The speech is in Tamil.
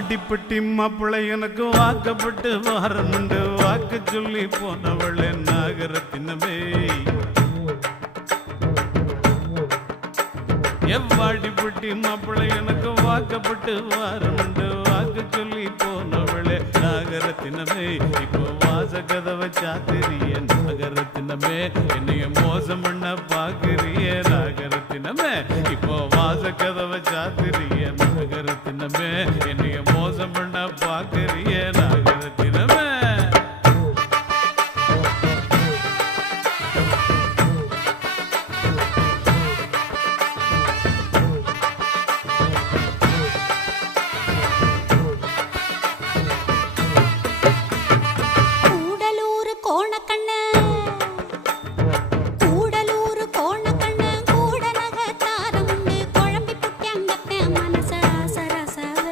வாடிப்பட்டி மாப்பிள்ளை எனக்கு வாக்கப்பட்டு வாரமுண்டு வாக்கு சொல்லி போனவளே நாகரத்தினமே எவ்வாடிப்பட்டி மாப்பிள்ளை எனக்கு வாக்கப்பட்டு வாரமுண்டு வாக்கு சொல்லி போனவளே நாகரத்தினமே இப்போ வாச கதவை சாத்திரிய நாகரத்தினமே என்னைய மோசம் பண்ண பாக்குறிய நாகரத்தினமே இப்போ வாச கதவை சாத்திரிய நாகரத்தினமே என்னைய மோசம் பண்ண பாக்குற